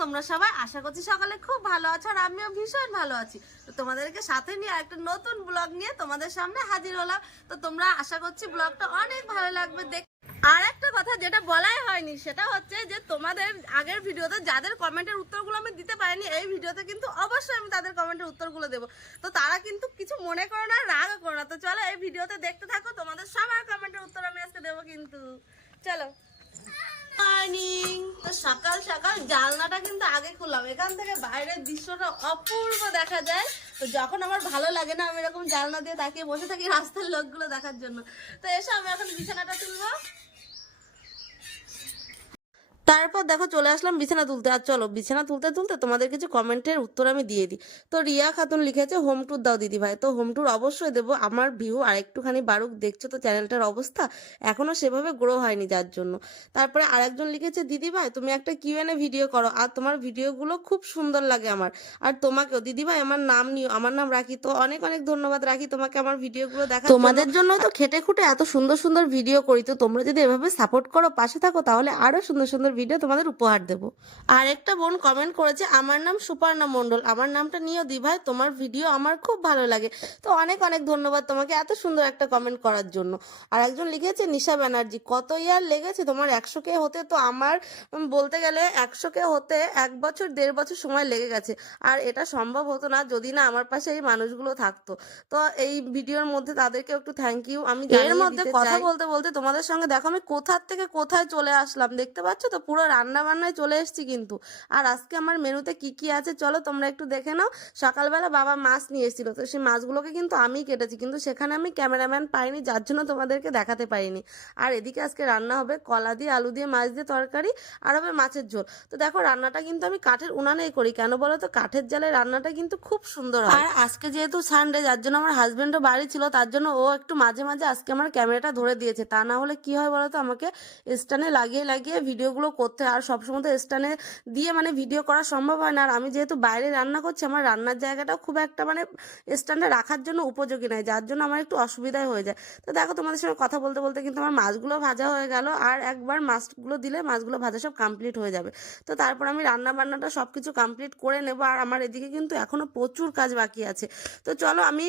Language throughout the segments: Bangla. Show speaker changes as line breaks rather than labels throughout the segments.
তোমরা সবাই আশা করছি সকালে খুব ভালো আছো আর আমিও ভীষণ ভালো আছি। তো তোমাদেরকে সাথে নিয়ে একটা নতুন ব্লগ নিয়ে তোমাদের সামনে হাজির হলাম। তো তোমরা আশা করছি ব্লগটা অনেক ভালো লাগবে দেখ আর একটা কথা যেটা বলাই হয়নি, সেটা হচ্ছে যে তোমাদের আগের ভিডিওতে যাদের কমেন্টের উত্তরগুলো আমি দিতে পারিনি, এই ভিডিওতে কিন্তু অবশ্যই আমি তাদের কমেন্টের উত্তরগুলো দেবো। তো তারা কিন্তু কিছু মনে করো না, রাগ করো না। তো চলো এই ভিডিওতে দেখতে থাকো, তোমাদের সবার কমেন্টের উত্তর আমি আজকে দেবো কিন্তু। চলো। মর্নিং তো সকাল সকাল জানলাটা কিন্তু আগে খুললাম। এখান থেকে বাইরের দৃশ্যটা অপূর্ব দেখা যায়। তো যখন আমার ভালো লাগে না, আমি এরকম জানলা দিয়ে তাকিয়ে বসে থাকি রাস্তার লোকগুলো দেখার জন্য। তো এসে, আমি এখন বিছানাটা তুলবো। তারপর দেখো চলে আসলাম বিছানা তুলতে। আর চলো, বিছানা তুলতে তুলতে তোমাদের কিছু কমেন্টের উত্তর আমি দিয়ে দিই। তো রিয়া খাতুন লিখেছে হোম ট্যুর দাও দিদি ভাই। তো হোম ট্যুর অবশ্যই দেবো। আমার ভিউ আর একটুখানি বারুক দেখছ তো চ্যানেলটার অবস্থা? এখনও সেভাবে গ্রো হয়নি যার জন্য। তারপরে আরেকজন লিখেছে, দিদি ভাই, তুমি একটা কিউএনএ ভিডিও করো। আর তোমার ভিডিওগুলো খুব সুন্দর লাগে আমার। আর তোমাকেও, দিদি ভাই, আমার নাম নিও। আমার নাম রাখি। তো অনেক অনেক ধন্যবাদ রাখি তোমাকে আমার ভিডিওগুলো দেখা তোমাদের জন্য তো খেটে খুঁটে এত সুন্দর সুন্দর ভিডিও করি। তো তোমরা যদি এভাবে সাপোর্ট করো, পাশে থাকো, তাহলে আরও সুন্দর সুন্দর ভিডিও তোমাদের উপহার দেবো। আর একটা বোন কমেন্ট করেছে আমার নাম সুপর্ণা মণ্ডল আমার নামটা নিয়েও দি ভাই তোমার ভিডিও আমার খুব ভালো লাগে। তো অনেক অনেক ধন্যবাদ তোমাকে এত সুন্দর একটা কমেন্ট করার জন্য। আর একজন লিখেছে নিশা ব্যানার্জি কত ইয়ার লেগেছে তোমার? একশো কে হতে তো আমার বলতে গেলে একশো কে হতে এক বছর দেড় বছর সময় লেগে গেছে। আর এটা সম্ভব হতো না যদি না আমার পাশে এই মানুষগুলো থাকতো। তো এই ভিডিওর মধ্যে তাদেরকে একটু থ্যাংক ইউ আমি এর মধ্যে কথা বলতে বলতে তোমাদের সঙ্গে দেখো আমি কোথার থেকে কোথায় চলে আসলাম দেখতে পাচ্ছ তো? পুরো রান্না বান্নায় চলে এসেছি কিন্তু। আর আজকে আমার মেনুতে কি কি আছে চলো তোমরা একটু দেখে নাও। সকালবেলা বাবা মাছ নিয়ে এসেছিল, তো সেই মাছগুলোকে কিন্তু আমিই কেটেছি, কিন্তু সেখানে আমি ক্যামেরাম্যান পাইনি, যার জন্য তোমাদেরকে দেখাতে পারিনি। আর এদিকে আজকে রান্না হবে কলা দিয়ে, আলু দিয়ে, মাছ দিয়ে তরকারি, আর হবে মাছের ঝোল। তো দেখো রান্নাটা কিন্তু আমি কাঠের উনানেই করি, কেন বলো তো? কাঠের জালে রান্নাটা কিন্তু খুব সুন্দর হয়। আর আজকে যেহেতু সানডে যার জন্য আমার হাজব্যান্ডও বাড়ি ছিল, তার জন্য ও একটু মাঝে মাঝে আজকে আমার ক্যামেরাটা ধরে দিয়েছে। তা না হলে কি হয় বলো তো? আমাকে স্ট্যান্ডে লাগিয়ে লাগিয়ে ভিডিওগুলো করতে হয়। আর সবসময় তো স্ট্যান্ডে দিয়ে মানে ভিডিও করা সম্ভব হয় না। আর আমি যেহেতু বাইরে রান্না করছি আমার রান্নার জায়গাটাও খুব একটা মানে স্ট্যান্ডে রাখার জন্য উপযোগী নয়। যার জন্য আমার একটু অসুবিধাই হয়ে যায়। তো দেখো তোমাদের সঙ্গে কথা বলতে বলতে কিন্তু আমার মাছগুলো ভাজা হয়ে গেল। আর একবার মাছগুলো দিলে মাছগুলো ভাজা সব কমপ্লিট হয়ে যাবে। তো তারপর আমি রান্না বান্নাটা সব কিছু কমপ্লিট করে নেব। আর আমার এদিকে কিন্তু এখনও প্রচুর কাজ বাকি আছে। তো চলো আমি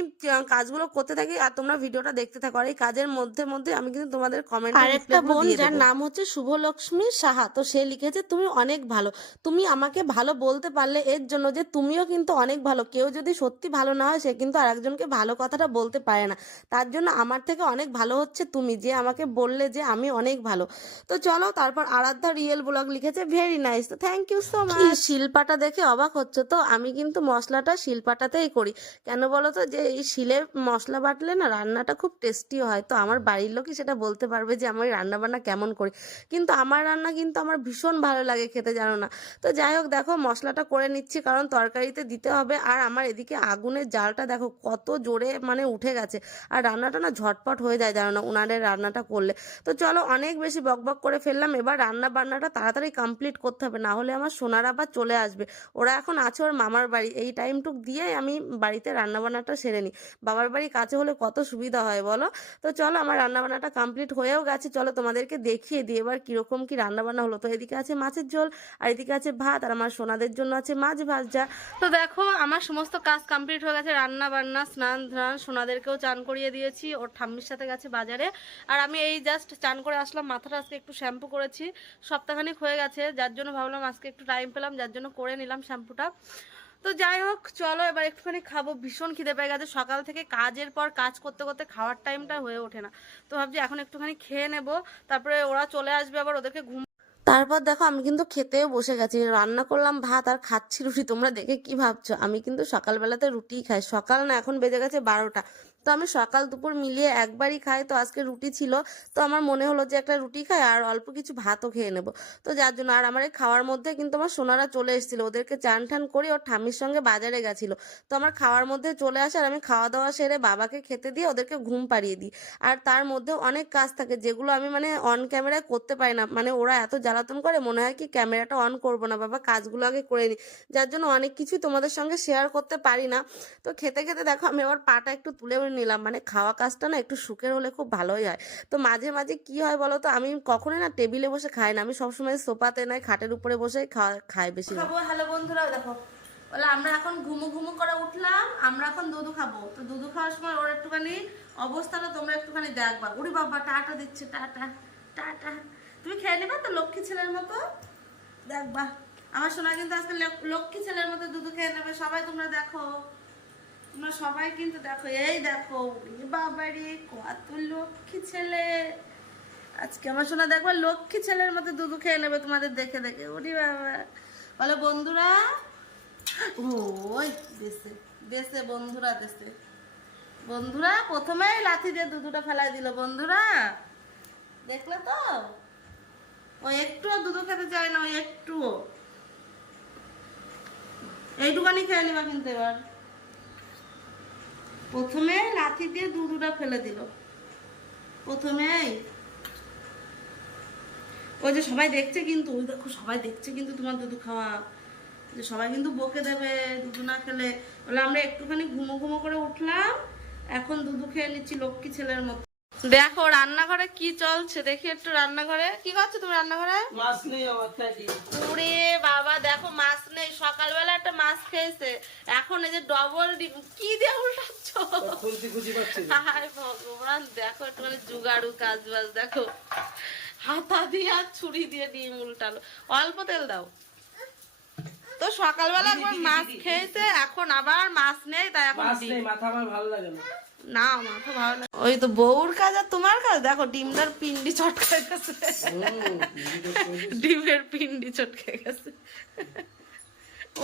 কাজগুলো করতে থাকি। আর তোমরা ভিডিওটা দেখতে থাকো। আর এই কাজের মধ্যে মধ্যে আমি কিন্তু তোমাদের কমেন্ট আর একটা বোন যার নাম হচ্ছে শুভলক্ষ্মী সাহা। তো সে লিখেছে তুমি অনেক ভালো। তুমি আমাকে ভালো বলতে পারলে এর জন্য যে তুমিও কিন্তু অনেক ভালো। কেউ যদি সত্যি ভালো না হয় সে কিন্তু আরেকজনকে ভালো কথাটা বলতে পারে না। তার জন্য আমার থেকে অনেক ভালো হচ্ছে তুমি যে আমাকে বললে যে আমি অনেক ভালো। তো চলো তারপর আরাধ্যা রিয়েল ব্লগ লিখেছে ভেরি নাইস তো থ্যাংক ইউ সো মাচ শিলপাটা দেখে অবাক হচ্ছে? তো আমি কিন্তু মশলাটা শিলপাটাতেই করি। কেন বলো তো যে এই শিলে মশলা বাটলে না রান্নাটা খুব টেস্টি হয়। তো আমার বাড়ির লোকই সেটা বলতে পারবে যে আমি রান্না বান্না কেমন করি? কিন্তু আমার রান্না কিন্তু আমার ভীষণ ভালো লাগে খেতে, জানো না? তো যাই হোক, দেখো, মশলাটা করে নিচ্ছি, কারণ তরকারিতে দিতে হবে। আর আমার এদিকে আগুনের জালটা দেখো, কত জোরে মানে উঠে গেছে। আর রান্নাটা না ঝটপট হয়ে যায়, জানো না, উনানের রান্নাটা করলে। তো চলো, অনেক বেশি বকবক করে ফেললাম। এবার রান্না বান্নাটা তাড়াতাড়ি কমপ্লিট করতে হবে, না হলে আমার সোনার আবার চলে আসবে। ওরা এখন আছে ওর মামার বাড়ি। এই টাইমটুক দিয়ে আমি বাড়িতে রান্না বান্নাটা সেরে নিই। বাবার বাড়ি কাছে হলে কত সুবিধা হয়, বলো? তো চলো, আমার রান্না বান্নাটা কমপ্লিট হয়েও গেছে। চলো, তোমাদেরকে দেখিয়ে দিই, এবার কীরকম কি রান্না বান্না হলো। তো এদিকে আছে মাছের ঝোল, আর এদিকে আছে ভাত, আর আমার সোনাদের জন্য আছে মাছ ভাজা। তো দেখো, আমার সমস্ত কাজ কমপ্লিট হয়ে গেছে, রান্না বান্না, স্নান ধান, সোনাদেরকেও চান করিয়ে দিয়েছি, ওর ঠাম্মির সাথে গেছে বাজারে। আর আমি এই জাস্ট চান করে আসলাম, মাথাটা আজকে একটু শ্যাম্পু করেছি, সপ্তাহখানিক হয়ে গেছে, যার জন্য ভাবলাম আজকে একটু টাইম পেলাম, যার জন্য করে নিলাম শ্যাম্পুটা তো যাই হোক, চলো এবার একটুখানি খাব, ভীষণ খিদে পেয়ে গেছে, সকাল থেকে কাজের পর কাজ করতে করতে খাওয়ার টাইমটা হয়ে ওঠে না। তো ভাবছি এখন একটুখানি খেয়ে নেব, তারপরে ওরা চলে আসবে, আবার ওদেরকে ঘুম তারপর দেখো আমি কিন্তু খেতেও বসে গেছি। রান্না করলাম ভাত আর খাচ্ছি রুটি। তোমরা দেখে কি ভাবছ? আমি কিন্তু সকালবেলাতে রুটি খাই। সকাল না, এখন বেজে গেছে বারোটা। তো আমি সকাল দুপুর মিলিয়ে একবারই খাই। তো আজকে রুটি ছিল। তো আমার মনে হলো যে একটা রুটি খাই আর অল্প কিছু ভাতও খেয়ে নেব। তো যার জন্য আর আমার এই খাওয়ার মধ্যে কিন্তু আমার সোনারা চলে এসেছিল। ওদেরকে চান টান করে ওর ঠামির সঙ্গে বাজারে গেছিল। তো আমার খাওয়ার মধ্যে চলে আসে আর আমি খাওয়া দাওয়া সেরে বাবাকে খেতে দিয়ে ওদেরকে ঘুম পাড়িয়ে দিই। আর তার মধ্যে অনেক কাজ থাকে যেগুলো আমি মানে অন ক্যামেরায় করতে পারি না। মানে ওরা এত জ্বালাতন করে মনে হয় কি ক্যামেরাটা অন করব না। বাবা কাজগুলো আগে করে নিই যার জন্য অনেক কিছুই তোমাদের সঙ্গে শেয়ার করতে পারি না। তো খেতে খেতে দেখো আমি আবার পাটা একটু তুলে নিলাম। মানে খাওয়া কাজটা না একটু সুখের হলে খুব ভালোই হয়। তো মাঝে মাঝে কি হয় বলো তো আমি কখনোই না টেবিলে বসে খাই না। আমি সবসময় সোফাতে নয় খাটের উপরে বসে খাই বেশি খাব, হ্যালো বন্ধুরা, দেখো। বলে আমরা এখন ঘুমু ঘুমু করে উঠলাম, আমরা এখন দুধু খাব। তো দুধু খাওয়ার সময় ওর একটুখানি অবস্থাটা তোমরা একটুখানি দেখবা। উড়ি বাবা, টাটা দিচ্ছে, টাটা টাটা। তুমি খেয়ে নেবে তো লক্ষ্মী ছেলের মতো? দেখবা। আমার সোনা কিন্তু আজকে লক্ষ্মী ছেলের মতো দুধু খেয়ে নেবে। সবাই তোমরা দেখো। তোমরা সবাই কিন্তু দেখো, এই দেখো বাবারে, কত লক্ষ্মী ছেলে। আজকে আমার শোনা দেখবা লক্ষ্মী ছেলের মতো দুধু খেয়ে নেবে তোমাদের দেখে দেখে উড়ি বাবা। বলে, বন্ধুরা, ওই, দেশে দেশে, বন্ধুরা দেশে। বন্ধুরা, প্রথমেই লাথি দিয়ে দুধুটা ফেলাই দিল, বন্ধুরা। দেখলে তো? ও একটুও দুধু খেতে চায় না ওই একটুও। এইটুকানি খেয়ে নিবা কিন্তু এবার। প্রথমে লাথি দিয়ে দুধুটা ফেলে দিল। প্রথমেই ওই যে সবাই দেখছে কিন্তু, ওই দেখো সবাই দেখছে কিন্তু তোমার দুধু খাওয়া। যে সবাই কিন্তু বকে দেবে দুধু না খেলে। বলে আমরা একটুখানি ঘুমো ঘুমো করে উঠলাম, এখন দুধু খেয়ে নিচ্ছি লক্ষ্মী ছেলের মতো। দেখো রান্নাঘরে কি চলছে? দেখি একটু রান্নাঘরে। কি করছ তুমি রান্নাঘরে?
মাছ নেই
ওরে বাবা দেখো মাছ নেই। সকালবেলা একটা মাছ খেয়েছে। এখন এই যে ডবল ডিম। কি দিয়ে উল্টাচ্ছ। হায় ভগবান দেখো একটু মানে জুগাড়ু কাজ বাজ দেখো। হাতা দিয়ে আর ছুরি দিয়ে ডিম উল্টালো। অল্প তেল দাও। তো সকালবেলা একবার মাছ খেয়েছে এখন আবার মাছ নেই তাই এখন
মাছ নেই মাথা আমার ভালো লাগে না।
মাথা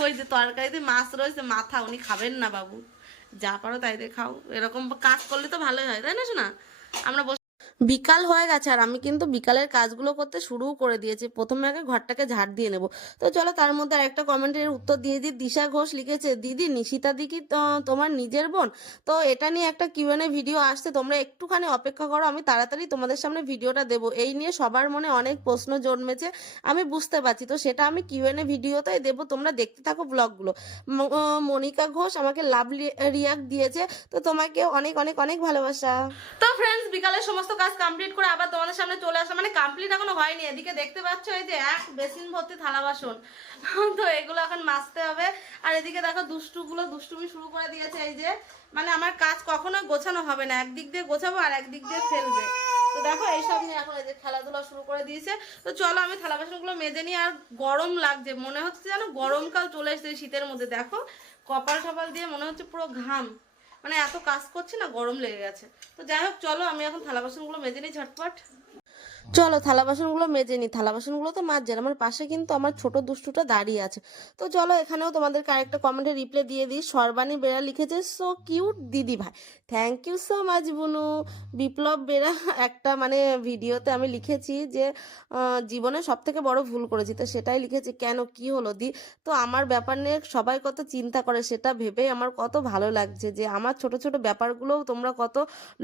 ওই যে তরকারিতে মাছ রয়েছে, মাথা উনি খাবেন না বাবু। যা পারো তাই দিয়ে খাও। এরকম কাজ করলে তো ভালোই হয়, তাই না শোনা আমরা বিকাল হয়ে গেছে আর আমি কিন্তু বিকালের কাজগুলো করতে শুরুও করে দিয়েছি। প্রথমে আগে ঘরটাকে ঝাড় দিয়ে নেব। তো চলো তার মধ্যে আরেকটা কমেন্টের উত্তর দিয়ে দিই। দিশা ঘোষ লিখেছে, দিদি, নিশিতা দি কি তোমার নিজের বোন? তো এটা নিয়ে একটা কিউএনএ ভিডিও আসছে। তোমরা একটুখানি অপেক্ষা করো, আমি তাড়াতাড়ি তোমাদের সামনে ভিডিওটা দেব। এই নিয়ে সবার মনে অনেক প্রশ্ন জন্মেছে, আমি বুঝতে পারছি। তো সেটা আমি কিউএনএ ভিডিওতেই দেবো। তোমরা দেখতে থাকো ব্লগগুলো মনিকা ঘোষ আমাকে লাভ রিয়াক্ট দিয়েছে। তো তোমাকে অনেক অনেক অনেক ভালোবাসা। তো ফ্রেন্ডস বিকালে সমস্ত কাজ কমপ্লিট করে আবার তোমাদের সামনে চলে আসলাম। মানে কমপ্লিট এখনও হয়নি। এদিকে দেখতে পাচ্ছ এই যে এক বেসিন ভর্তি থালা বাসন। তো এগুলো এখন মাজতে হবে। আর এদিকে দেখো দুষ্টুগুলো দুষ্টুমি শুরু করে দিয়েছে এই যে। মানে আমার কাজ কখনো গোছানো হবে না। একদিক দিয়ে গোছাবো আর একদিক দিয়ে ফেলবে। তো দেখো এইসব নিয়ে এখন এই যে খেলাধুলা শুরু করে দিয়েছে। তো চলো আমি থালা বাসনগুলো মেজে নিই। আর গরম লাগছে। মনে হচ্ছে যেন গরমকাল চলে এসেছে শীতের মধ্যে। দেখো কপাল টপাল দিয়ে মনে হচ্ছে পুরো ঘাম। মানে এত কাজ করছে না, গরম লেগে গেছে। তো যাই হোক, চলো, আমি এখন থালা বাসনগুলো মেজে নিই ঝটপট। চলো থালা বাসনগুলো মেজে নিই থালা বাসনগুলো তো মাজছে আমার পাশে কিন্তু আমার ছোট দুষ্টুটা দাঁড়িয়ে আছে। তো চলো এখানেও তোমাদেরকে আরেকটা কমেন্টে রিপ্লাই দিয়ে দিই। সর্বাণী বেরা লিখেছে সো কিউট দিদি ভাই। থ্যাংক ইউ সো মাচ বুনু। বিপ্লব বেরা একটা মানে ভিডিওতে আমি লিখেছি যে জীবনে সব থেকে বড় ভুল করেছি। তো সেটাই লিখেছি কেন কি হলো দি? তো আমার ব্যাপার নিয়ে সবাই কত চিন্তা করে সেটা ভেবে আমার কত ভালো লাগছে যে আমার ছোট ছোট ব্যাপারগুলোও তোমরা কত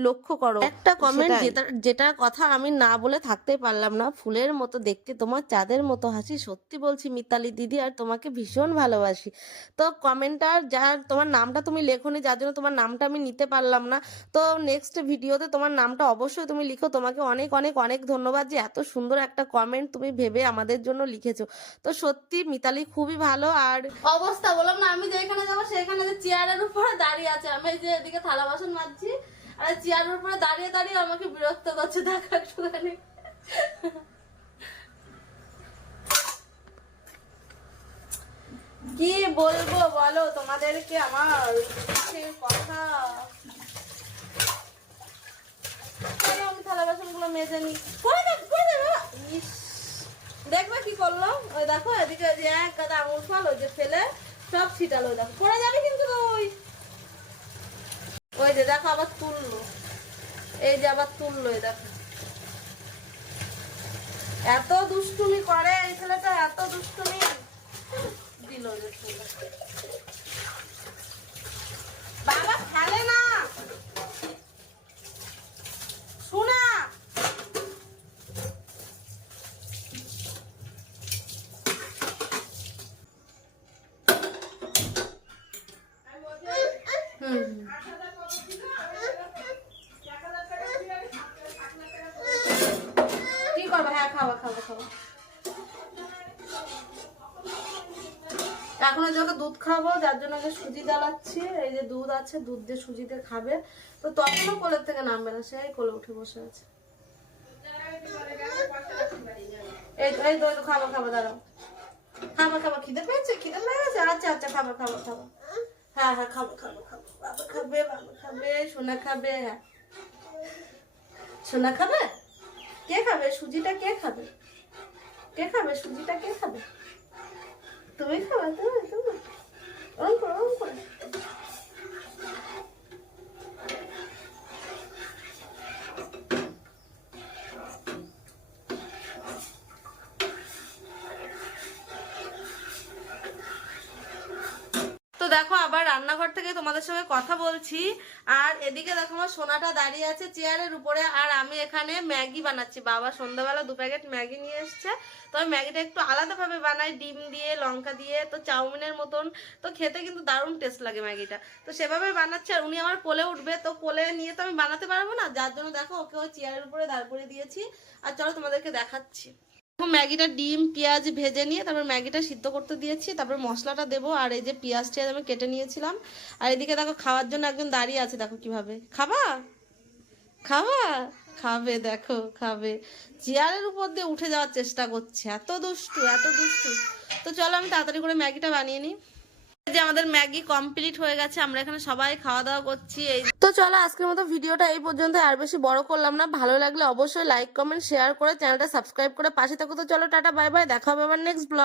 লক্ষ্য করো। একটা কমেন্ট যেটা যেটার কথা আমি না বলে থাকতে পারলাম না। ফুলের মতো দেখতে, তোমার চাঁদের মতো হাসি। সত্যি বলছি মিতালি দিদি, আর তোমাকে ভীষণ ভালোবাসি। তো কমেন্টার যার, তোমার নামটা তুমি লেখোনি, যার জন্য তোমার নামটা আমি নিতে পারলাম না। তো নেক্সট ভিডিওতে তোমার নামটা অবশ্যই তুমি লিখো। তোমাকে অনেক অনেক অনেক ধন্যবাদ যে এত সুন্দর একটা কমেন্ট তুমি ভেবে আমাদের জন্য লিখেছো। তো সত্যি মিতালি খুবই ভালো, আর অবস্থা, বললাম না, আমি যেখানে যাব সেখানে যে চেয়ারের উপরে দাঁড়িয়ে আছে। আমি যে এদিকে থালা বাসন মাজছি, আর চেয়ারের উপরে দাঁড়িয়ে দাঁড়িয়ে আমাকে বিরক্ত করছে। দেখো একটুখানি। কি বলব বলো, তোমাদেরকে আমার কথা। আমি থালা মেজে দেখ করে দেবে দেখবে কি করল? ওই দেখো, এদিকে যে এক আঙুল ফল, ওই যে ফেলে সব ছিটালো দেখো। পড়ে যাবে কিন্তু ওই। ওই যে দেখো আবার তুললো। এই যে আবার তুললো দেখো। এত দুষ্টুমি করে এই ছেলেটা এত দুষ্টুমি দিল যে তুলে। হ্যাঁ, এখন যখন দুধ খাব যার জন্য আগে সুজি দালাচ্ছি এই যে দুধ আছে, দুধ দিয়ে সুজিতে খাবে। তো তখনও কোলের থেকে নামবে না সেই কোলে উঠে বসে আছে। এই এই তো দাঁড়াও। খাবা খাবা, খিদে পেয়েছে? খিদে পেয়েছে আচ্ছা আচ্ছা খাবা খাবা, খাব। হ্যাঁ হ্যাঁ খাব খাব খাব। বাবা খাবে বাবা খাবে, সোনা খাবে হ্যাঁ। সোনা খাবে? কে খাবে? সুজিটা কে খাবে? কে খাবে? সুজিটা কে খাবে? তুমি খাবে, তুমি তুমি। ওরম করো তো দেখো আবার রান্নাঘর থেকে তোমাদের সঙ্গে কথা বলছি। আর এদিকে দেখো আমার সোনাটা দাঁড়িয়ে আছে চেয়ারের উপরে, আর আমি এখানে ম্যাগি বানাচ্ছি। বাবা সন্ধ্যাবেলা দু প্যাকেট ম্যাগি নিয়ে এসছে। তো আমি ম্যাগিটা একটু আলাদাভাবে বানাই, ডিম দিয়ে, লঙ্কা দিয়ে, তো চাউমিনের মতন। তো খেতে কিন্তু দারুণ টেস্ট লাগে ম্যাগিটা। তো সেভাবে বানাচ্ছে, আর উনি আমার কোলে উঠবে, তো কোলে নিয়ে তো আমি বানাতে পারব না। যার জন্য দেখো ওকে ওই চেয়ারের উপরে দাঁড় করে দিয়েছি। আর চলো তোমাদেরকে দেখাচ্ছি। এখন ম্যাগিটা ডিম, পেঁয়াজ ভেজে নিয়ে তারপর ম্যাগিটা সিদ্ধ করতে দিয়েছি। তারপর মশলাটা দেবো আর এই যে পেঁয়াজ টিয়াজ আমি কেটে নিয়েছিলাম। আর এদিকে দেখো খাওয়ার জন্য একজন দাঁড়িয়ে আছে, দেখো কীভাবে। খাবা? খাবা? খাবে, দেখো, খাবে। চেয়ারের উপর দিয়ে উঠে যাওয়ার চেষ্টা করছে। এত দুষ্টু এত দুষ্টু। তো চলো আমি তাড়াতাড়ি করে ম্যাগিটা বানিয়ে নিই। যে আমাদের ম্যাগি কমপ্লিট হয়ে গেছে, আমরা এখানে সবাই খাওয়া দাওয়া করছি, এই তো চলো, আজকের মতো ভিডিওটা এই পর্যন্ত, আর বেশি বড় করলাম না। ভালো লাগলে অবশ্যই লাইক কমেন্ট শেয়ার করে চ্যানেলটা সাবস্ক্রাইব করে পাশে থাকো। তো চলো, টাটা বাই বাই দেখা হবে আবার নেক্সট ব্লগ